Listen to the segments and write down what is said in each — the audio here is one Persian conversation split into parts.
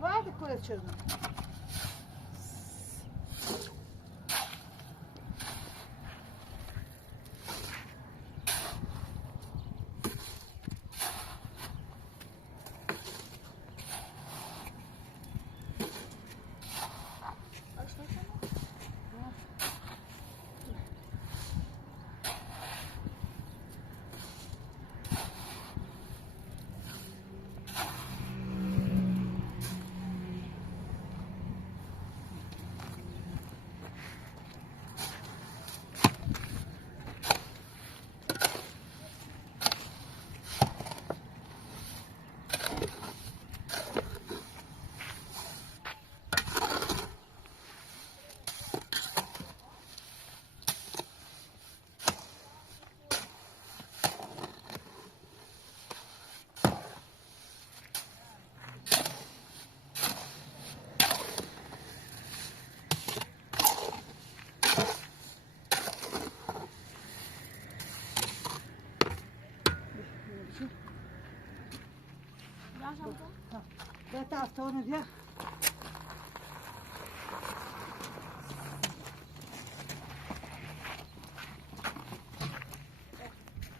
Vardı kule çözüm. Dette er stående her.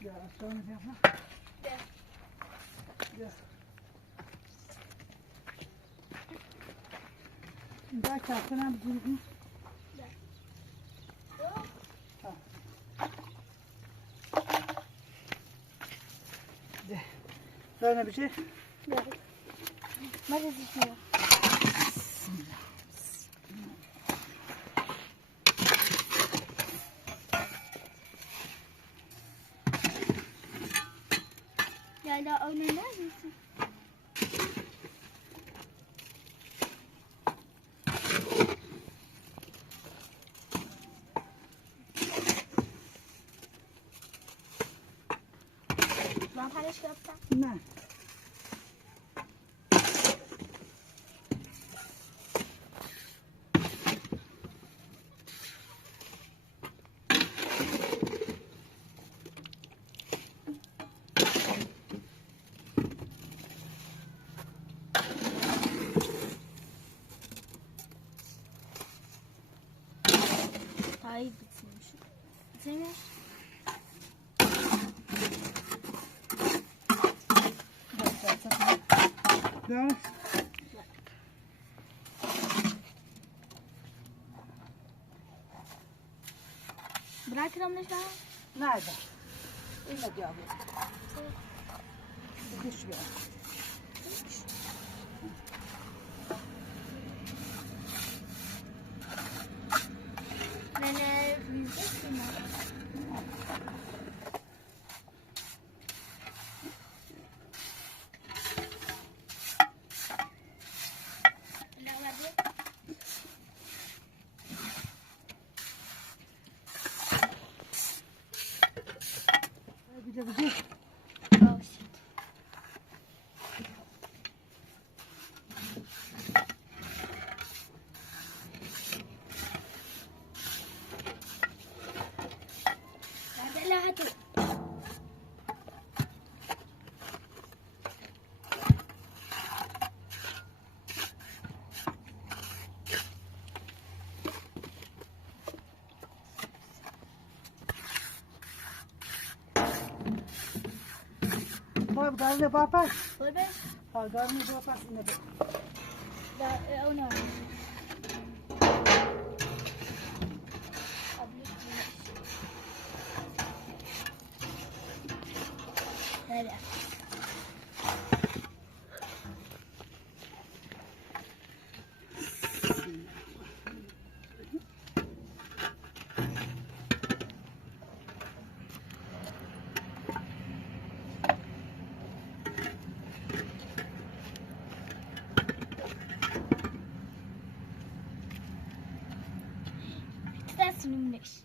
Det er stående her. Ja. Der kaffen er buden. Böyle bir şey. Evet. Hadi bismillah. Ya da oynar mısın? Ben paylaş yapsam. Ne? Ay bitmiş. Bitmiş. Devam et. Bırakırım ne daha? Nerede? Öyle diyor abla. Düşüyor. Nene yüzeceksin mi? Bir de. Oh shit. Hadi la hadi. Boy garne papas. Boleh? Ha garne papas ini. Dah, oh no. Hadi. That's English.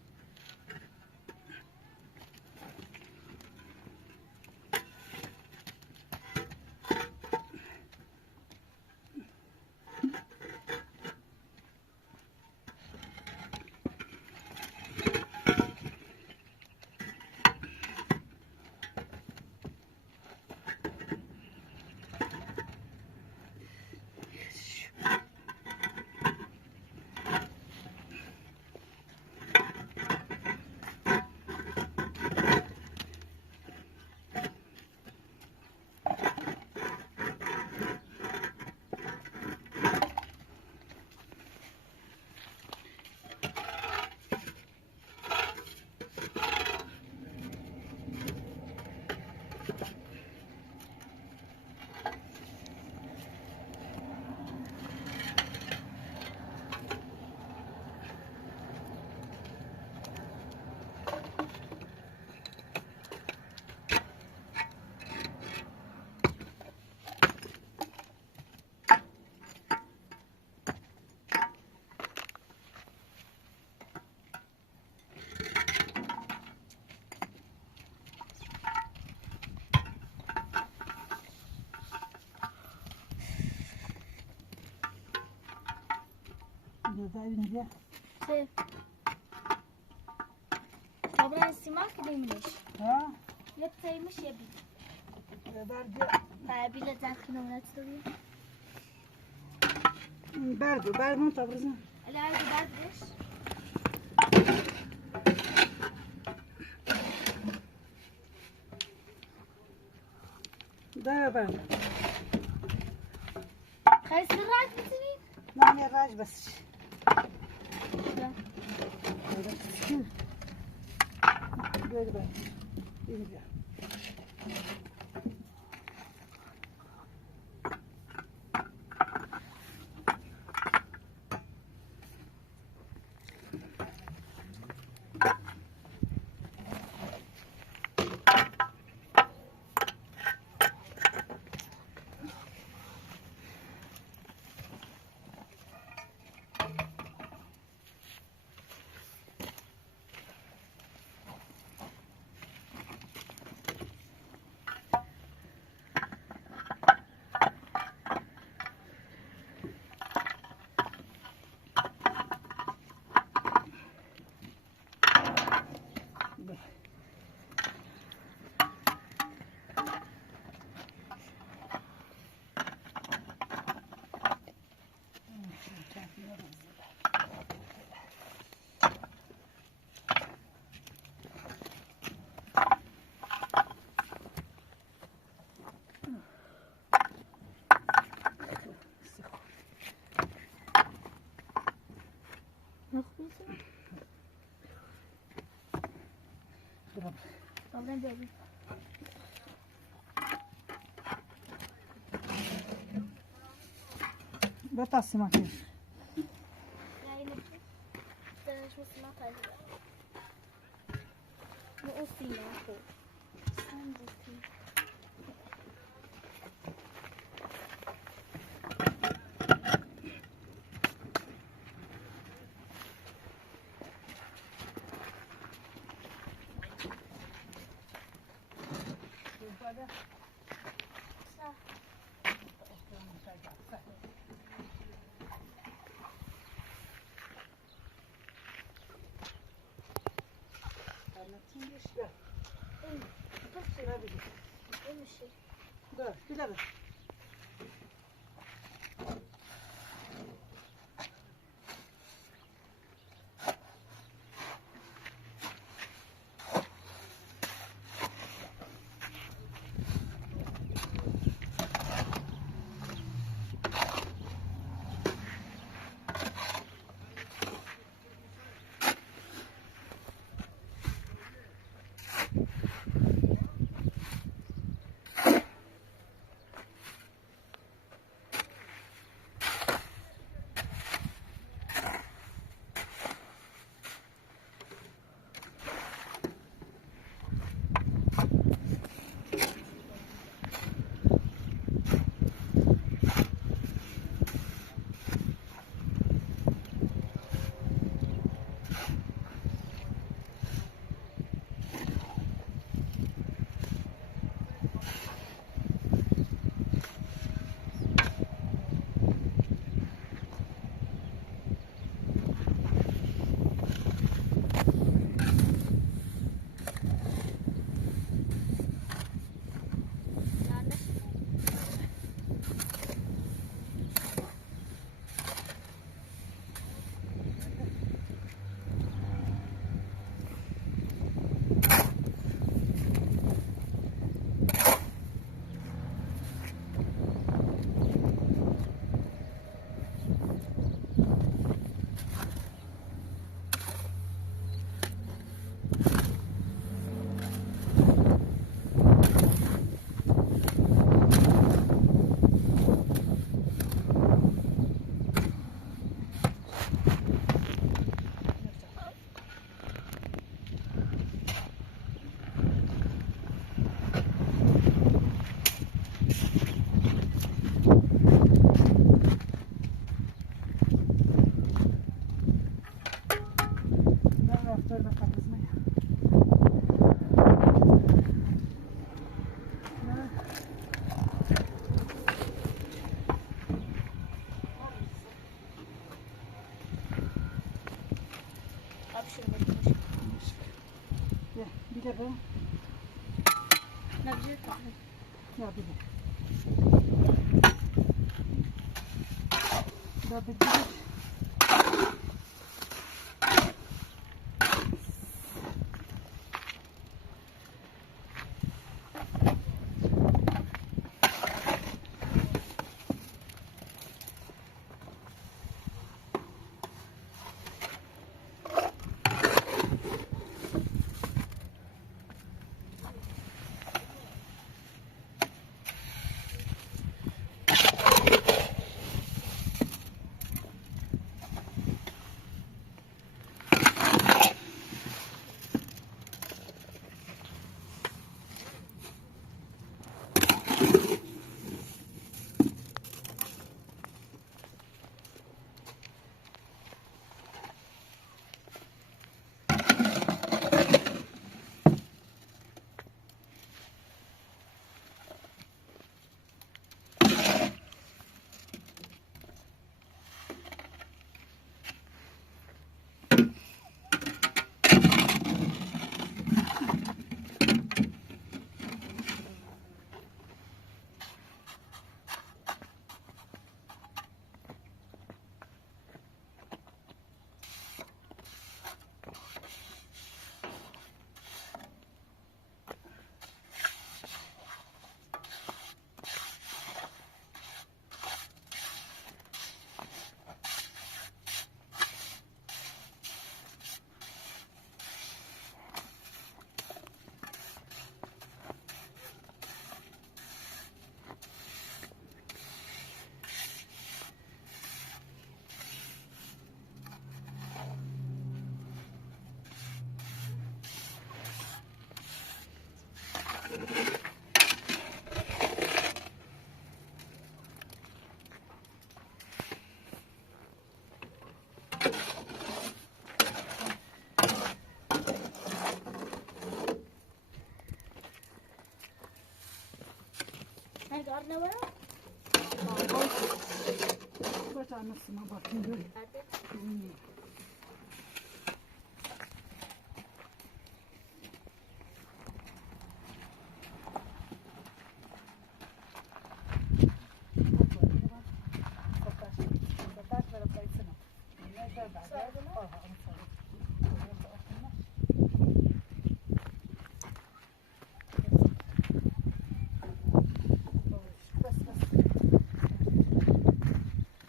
Burada evinde. Şey. Babran simak demiş. Ha? Ya saymış ya bir. Verdi. Ben bile zaten onu hatırlıyorum. Berdi mi tavrızın? Ala hadi verdir. Da berdi. Kayseri rahat mısın? Nane raj bas. Böyle ben. İnce. Nasıl? Babran böyle. Batasın makine. Ya yine bir danışmasına tarzı. Ne olsun ya? Sen de sil. Anlatayım işte. Çok şey. Tabii. Öyle şey. Dur, gülerim. Bir de ben Nabzı kaldı. ya bir de. Ya bir de. Nerede anne var? Bak anasına bakın böyle. Nerede? Bilmiyorum.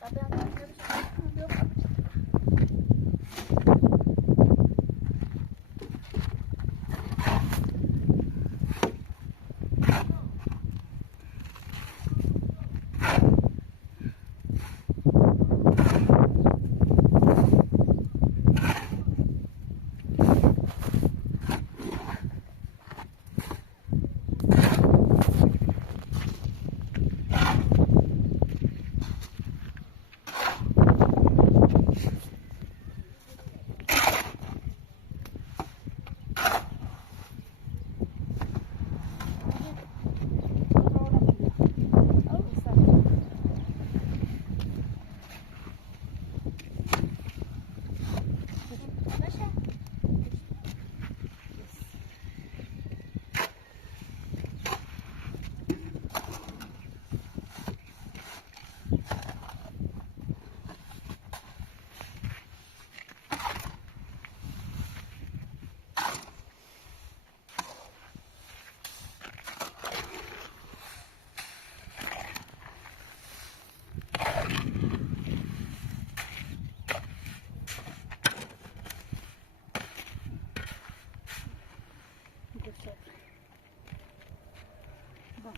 Kapıdan başka bir şey yok. Başa. Bak.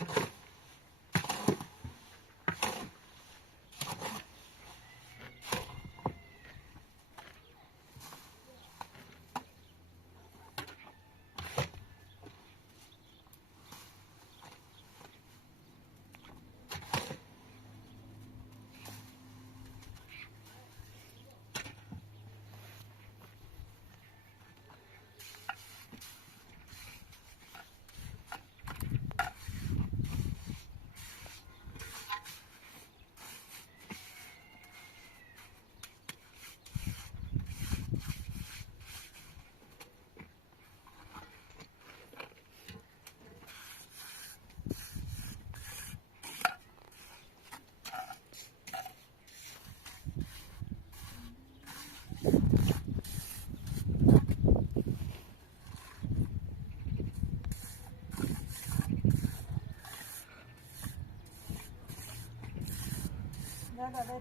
لا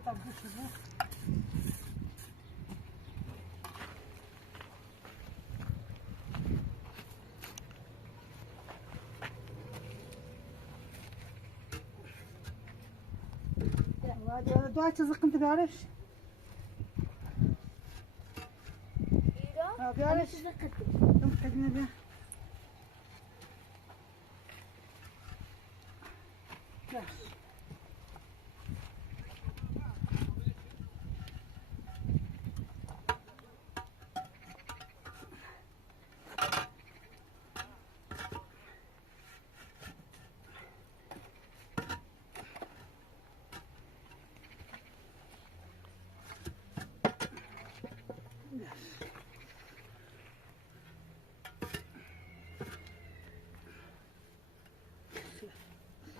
تبدو شبه دعاء تزق انت بعرفش ايوه بيعرف انا تزقت يوم حدنا به لا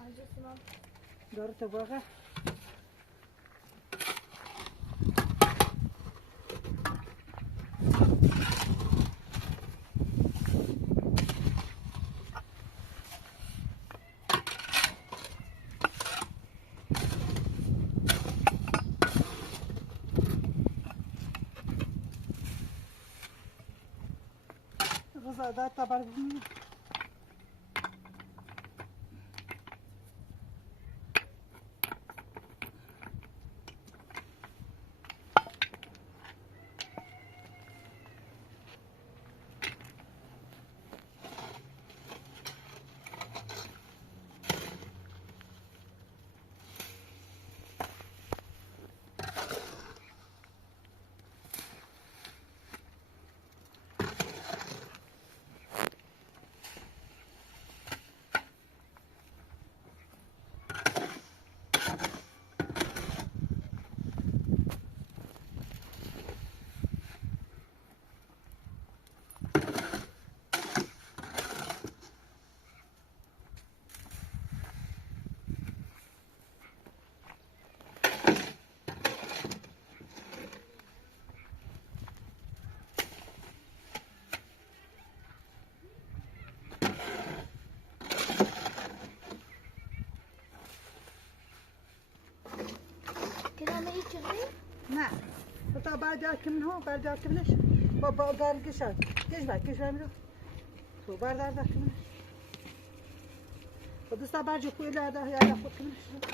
عايزه اسمع دارت بقى غزة ده تبع كده ما يتشغل نعم طب بعد اكل من هون بعد اكل ليش بابا قال قشاد كيش بعد منه شو بعد اكل منه بس بعد جو كل هذا يا اخذ منه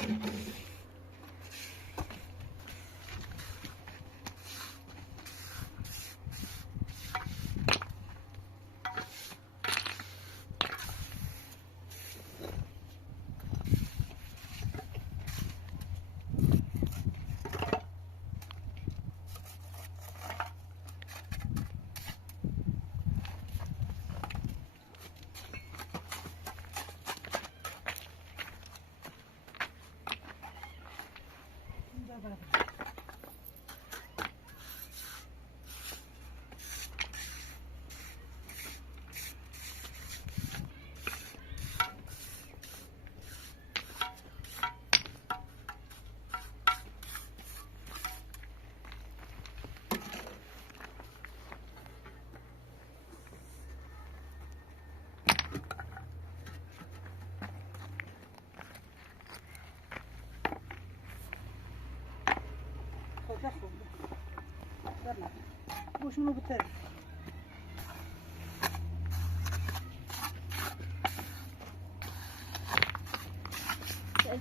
وش منو بالتالي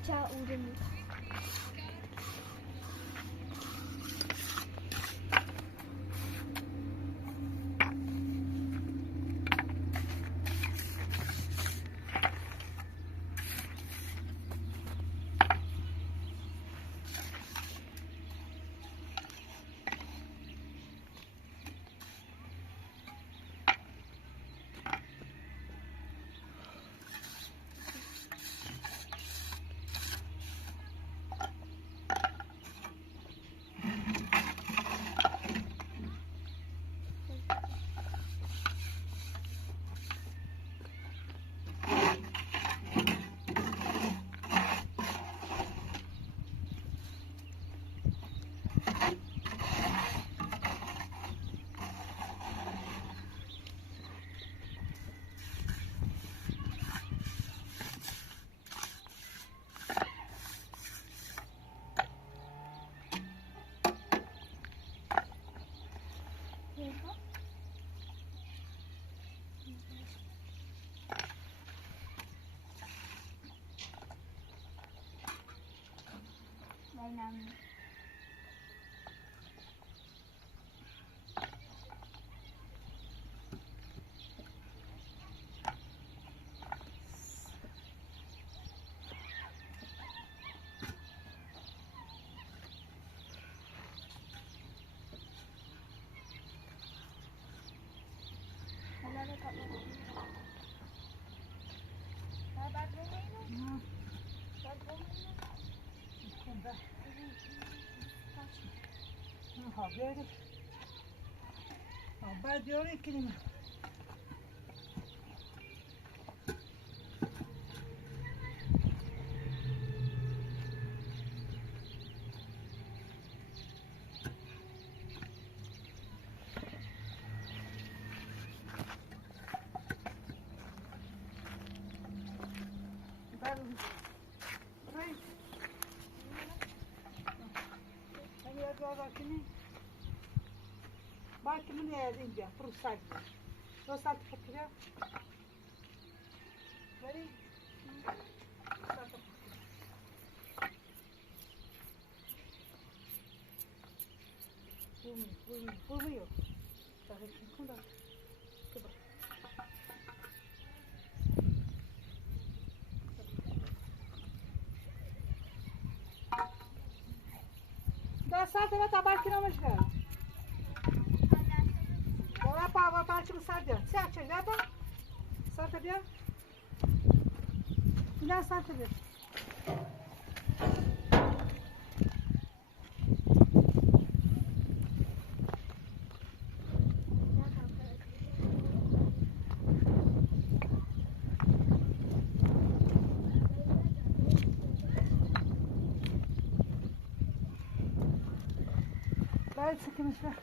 چه اونجوری Aynen. Bunları toplamak. Bak bu muydu? Bak bu muydu? Ha, böyle. Ha, ben diyorum ki Belki bunu yerden diyor, fırsat. Fırsat fakire. Böyle. Bu yok. Daha hiç kunda. Da saate va tabar kiramış ga. Ora pa parçamı sardı. Sen çek da. Sardı diyor. Ne sardı diyor. Gayet sıkımış var.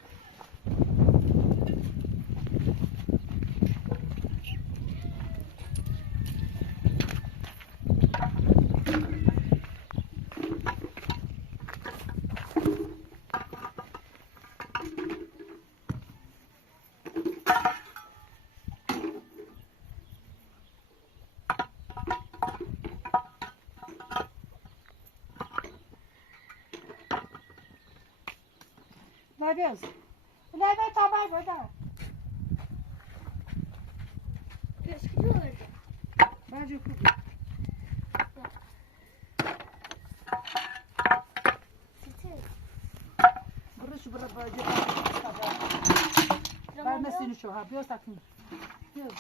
Ne yapıyorsun? Ne yapıyorsun tabay burada? Gözüküyor. Bence çok iyi. Burası bence. Ben de seni şu ha. Biraz takım. Biraz.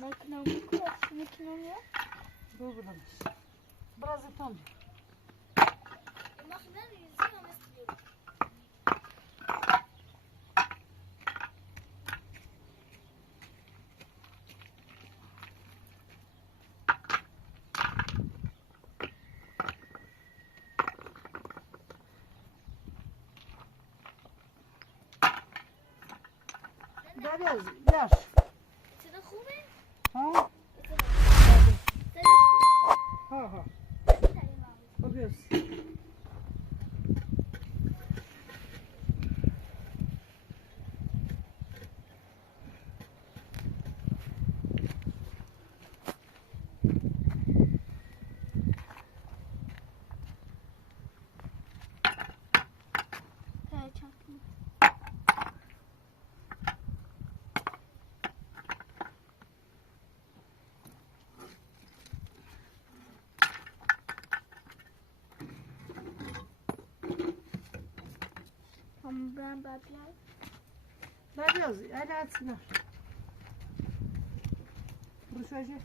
Makinem yok. Makinem yok. Durdurmuş. Biraz da tam. Makinem yüzüyorum istiyorum. Biraz yaş. Sıra خوبه؟ Ha? Ben baklar. Nabiyaz, öyle atsınlar. Burası acı.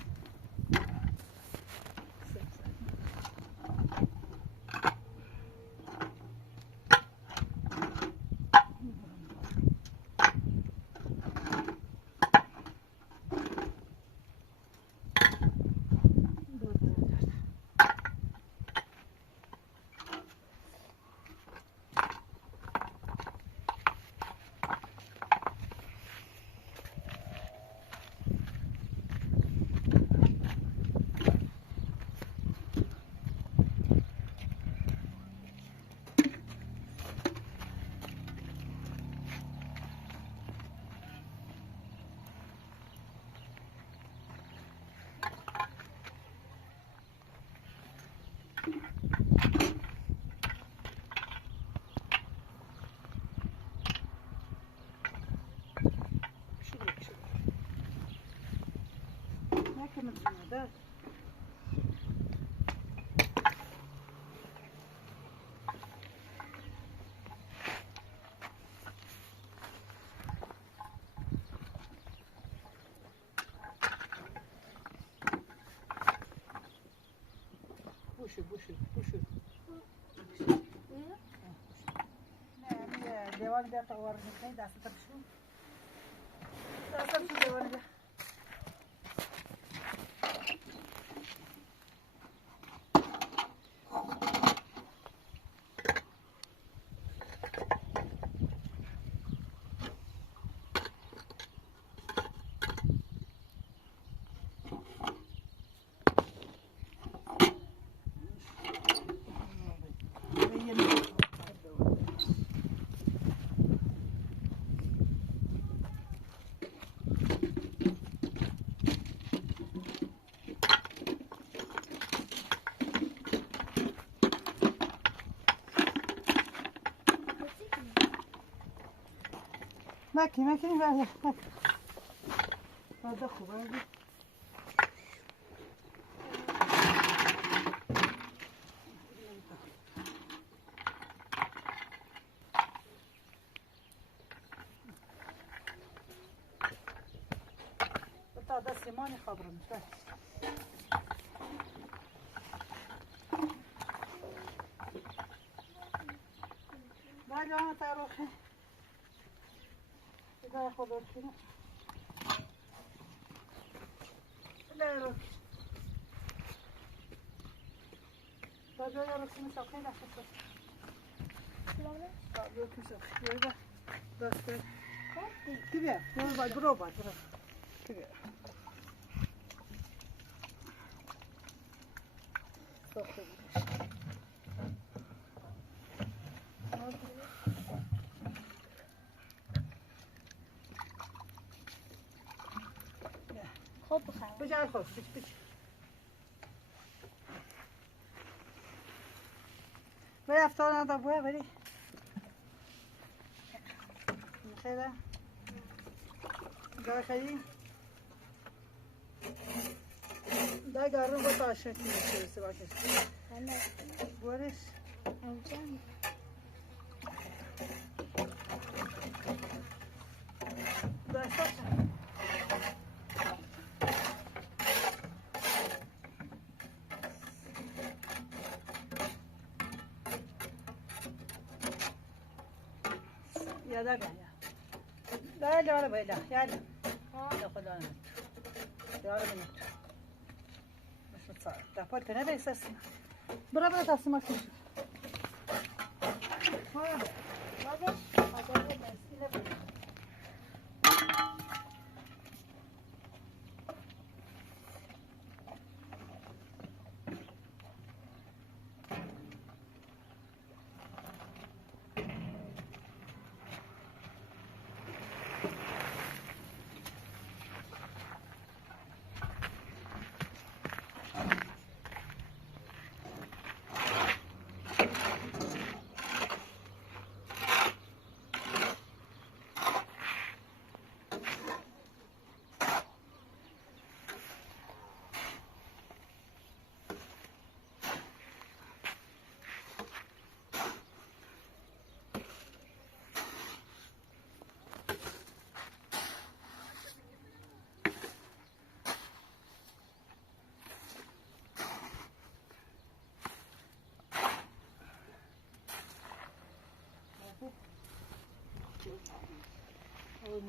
Ne kadar da? Buшу. Ne, devam eder tavarını ne dası tapışu. Dası tapışu devam eder. Makine ver. Bak. Fazla خوبه. تا دست مانی خبرم است. باید آن تاروخی. اذا خودت کنی. لا روح. باید آن روحی مسافری داشته. باید مسافری باید. داشته. تبیه. برو باید. تبیه. خب بخیر. بجای خود بچ. ولی افتاد ندا بوه ولی. خیلی. جای خیلی. دای گارون با تاشت میشه سباکش. بورش. امشب. داشتش. یا دا گیا. داره باید یاد. یا خدا نه. یاد منی. مش تا پات کنه به اساس. برا دست ما کش.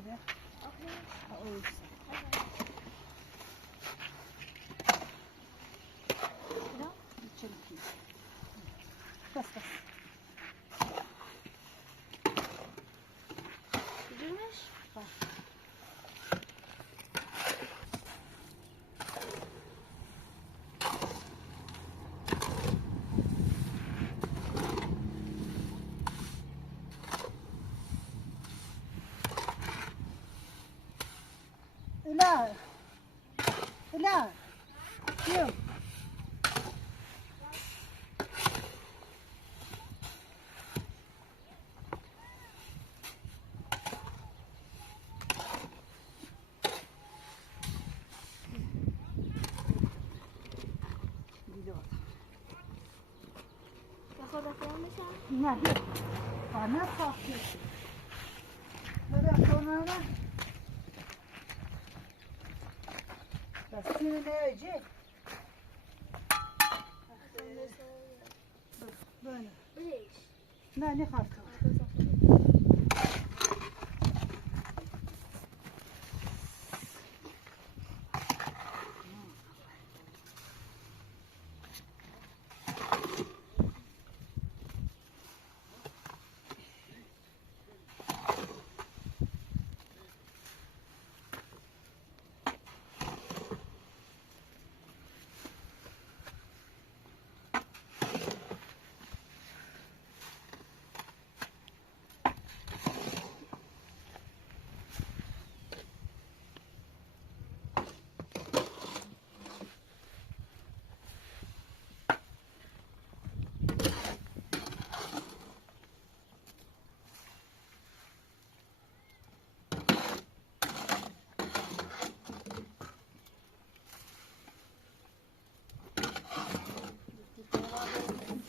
میره آخه اوه اینا چلکی بس بس بجورمش لا لا يوم بخواد اصلا بشم نه نه خواهی بده کنه بس تیره نیجی بله بلیش نه نخواه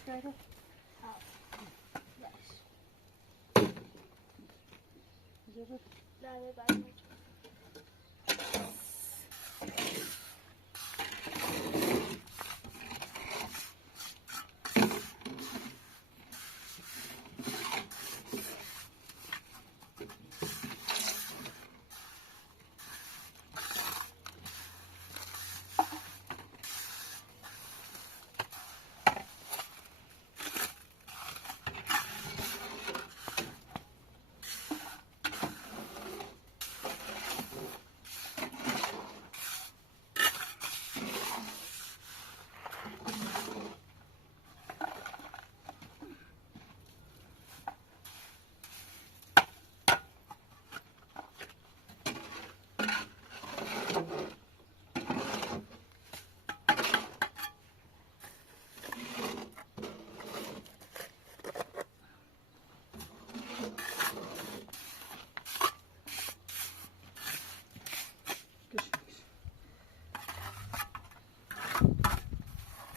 Şöyle. Güzel. لا لا بعد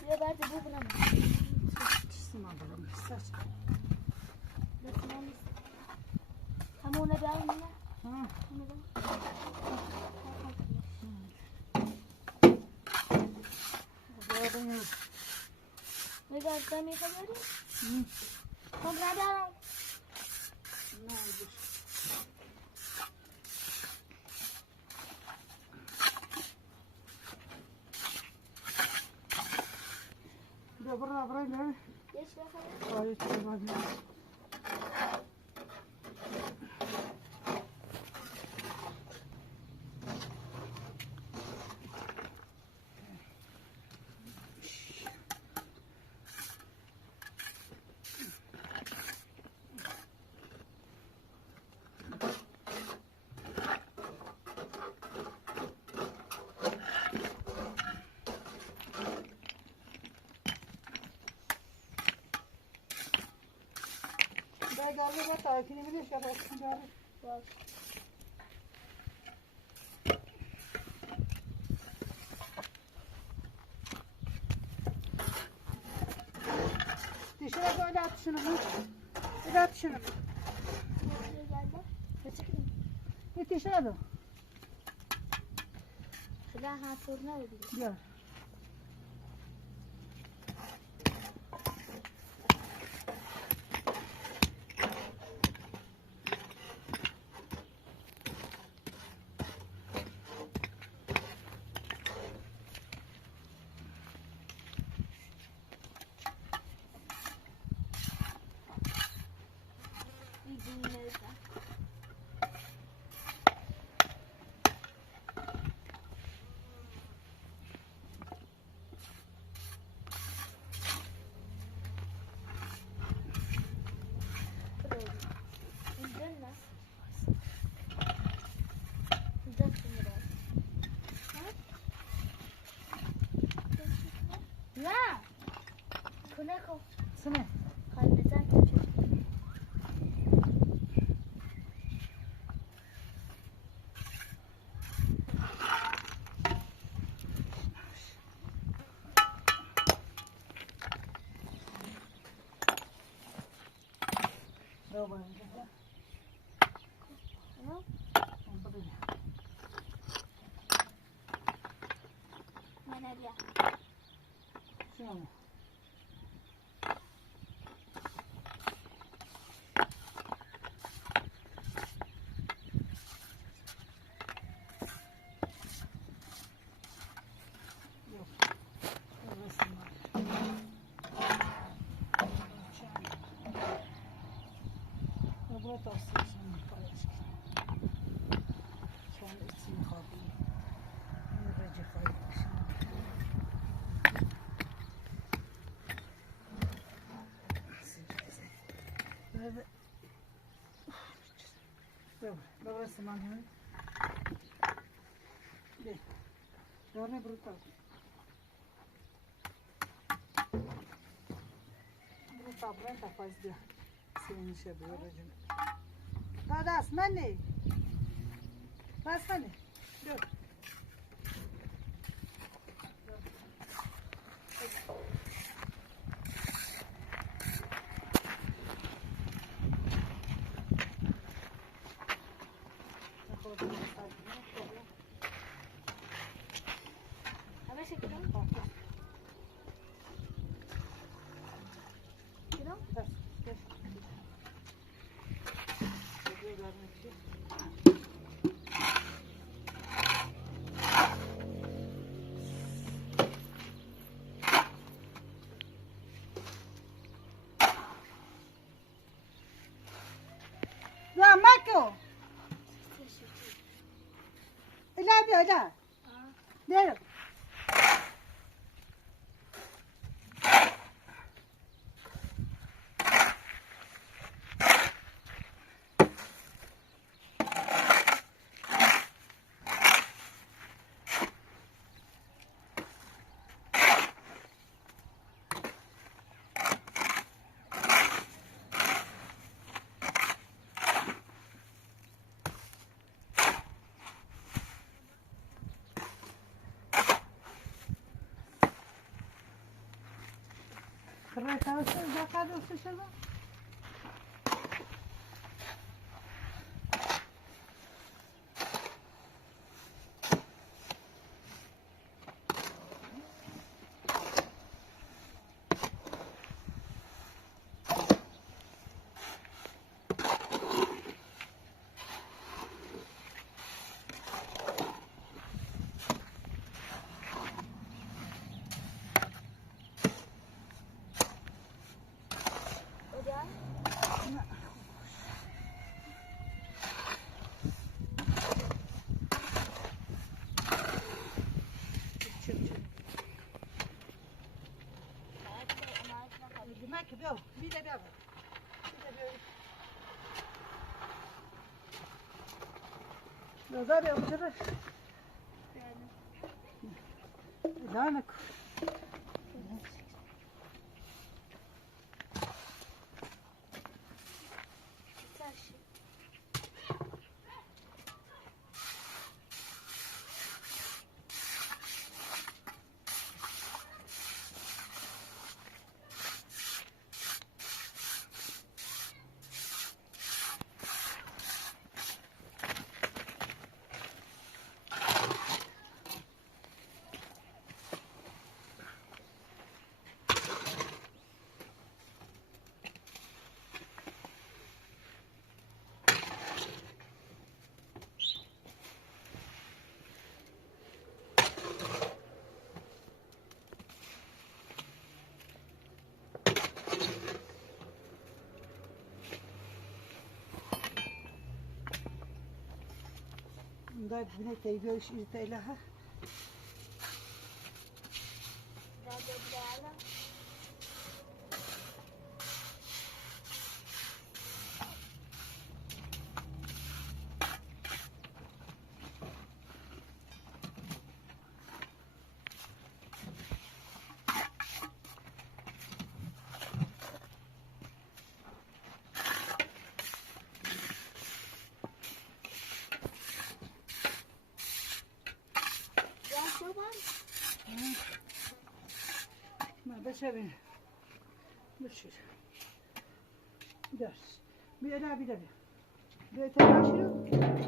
يا بعد بكره تسمع بلا مساج. بس ما همونا بعيننا ها. إذا قدامي خبري طب لا ده برا برا لا. ليش لا خبري؟ طيب تمام. Geldi de takibini de şey yapsın gari. باش Dişine böyle at şunu. Bir at şunu. Bir dişine de. لا هاتورنا بدي Gel. نکن سنه خاله زن کجاست؟ بابا اینجا نه؟ من بیا شنو Burada taşıyorsun paylaşın. Sonra içini kapıyı. Yürüyece kaymışım. Böyle. Dobra smanjuje. Gdje? Dobro je brutal. Brutal, brenta faz dia. Senin işe buyuracağım. Dadas, mani. Bas mani. Dur. همه شکلم کنم Bas. Gel. Buraya vermek için. Ya Marco. İleride öyle. Derim. Kırmızı olsun, zakar olsun şurada. Ocağın Çık çık. ağacına kaldı. Demek ki yok. Bir de bir var. Bir de bir. Nazar yapacağız. Lanet. Taş. Da yine teyze iş irteyle ha. Nerede bir ما بشوي بشوف درس بيلا بيلا بيلا تماشي بس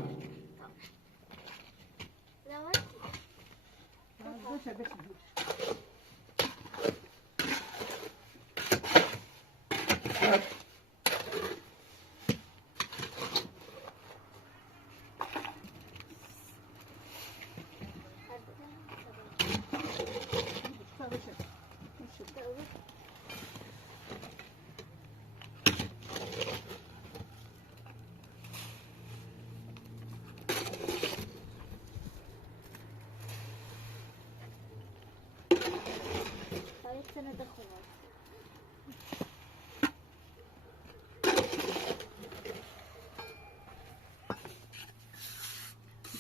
بس سنة دخلت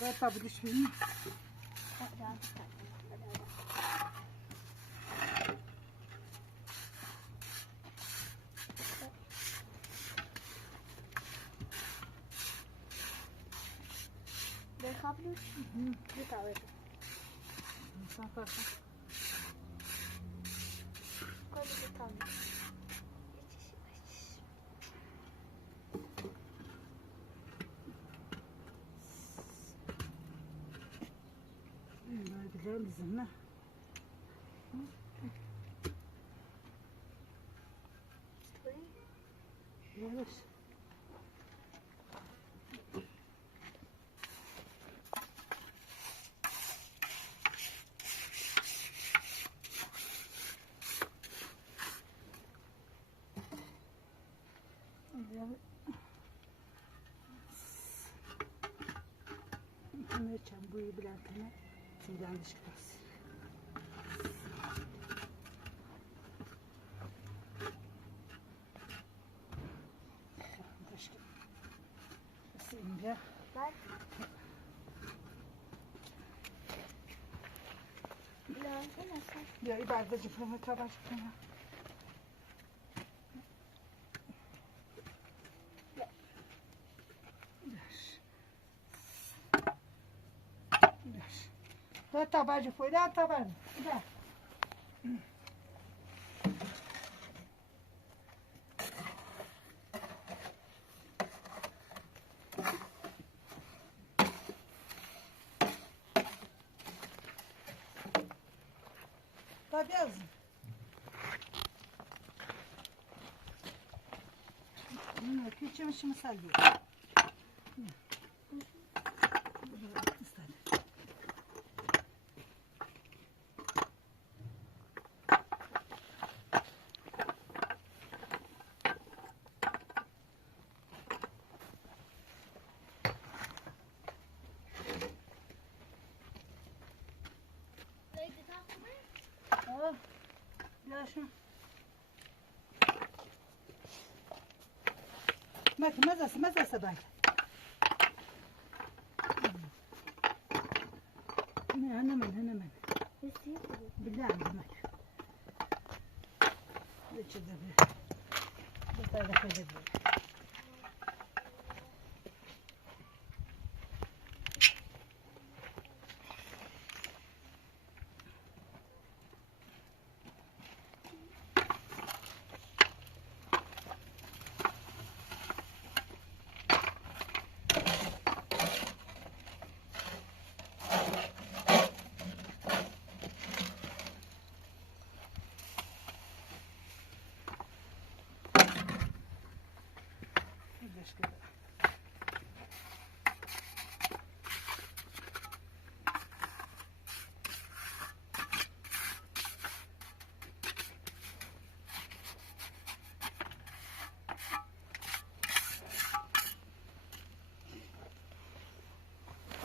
ده طب ليش فيني ده خابلوش بتعود مسافر كل بتعود güzel bizim ne? Evet. Ne çambuyu bilentene filan dışkılas. Dışkı. Şimdi. Bak. Ya ibarda cıplama tabaş cıplama. Dá trabalho de folha, dá trabalho. Dá. Tá mesmo? Aqui tinha uma salinha. ماذا سبعت؟ هنا من بالله عندي مال ليش ده بتاع خير كده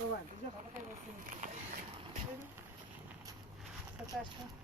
وين بجيب على خير وسيم ستاشكا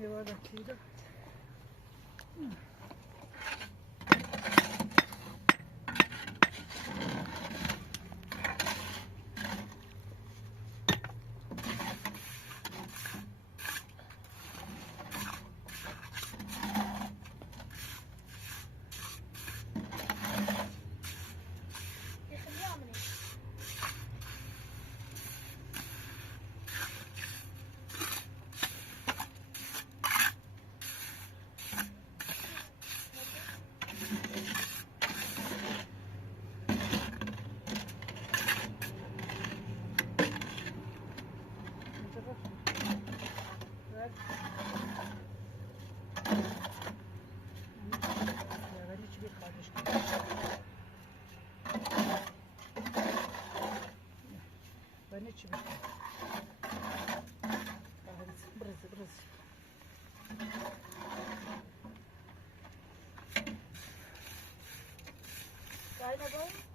Ne var bakıydı? Yakılıyor mu ne? Ver. Ya ben hiç bir kardeşim. Ben hiç bir. Burası. Galiba